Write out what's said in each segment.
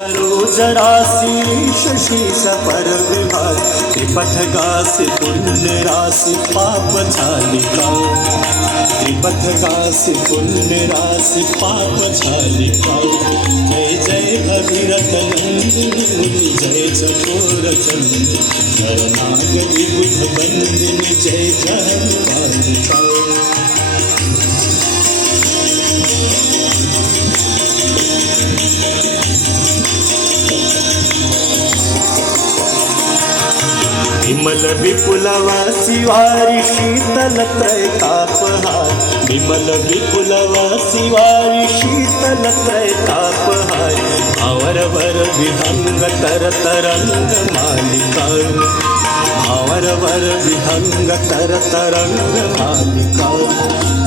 रोजरासी शशी सपर विभाग त्रिपथगासी पुण्य राशि पाप झालिका त्रिपथगासी पुण्य राशि पाप झालिका। जय जय भगीरथ नंदिनी मुनि जय चकोर चंद्र शरणागति बुध बंदिनी जय जहन्मालिका। विमल विपुलवासी वारी शीतल त्रैतापहार विमल विपुलवासी वारी शीतल त्रैतापहार भावरवर विहंग तर तरंग मालिका भावरवर विहंग तर तरंग मालिका।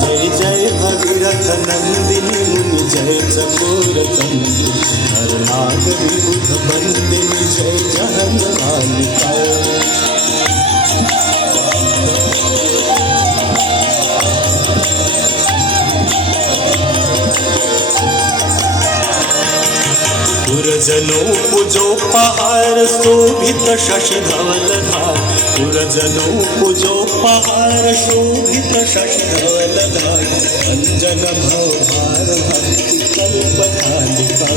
जय जय भगीरथ नंदिनी मुनि जय चकोर चंद्र शरणागति बुध बंदिनी जय जहन्मालिका। पुरजनों पूजो पहाड़ शोभित शशि धवल धार पुरजनों पूजो पहाड़ शोभित शशि धवल धार अंजन भवभार भक्ति कल्पतालिका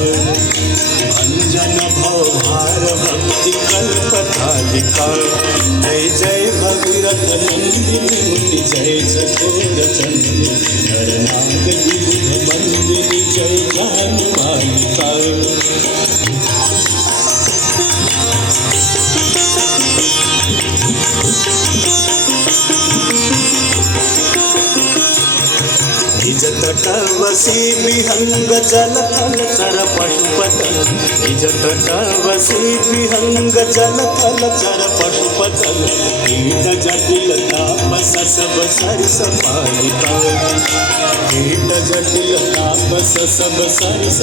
अंजन भवभार भक्ति कल्पतालिका। जय जय भगीरथ नंदिनी मुनि जय चकोर चंद्र शरणागति बुध बंदिनी जय जहन्मालिका। निज तटवसी विहंग जल थल चर पशुपतल निज तटवसी विहंग जल थल चर पशुपतल कीट जटिल तापस सब सरिस पालिका कीट जटिल तापस सब सरिस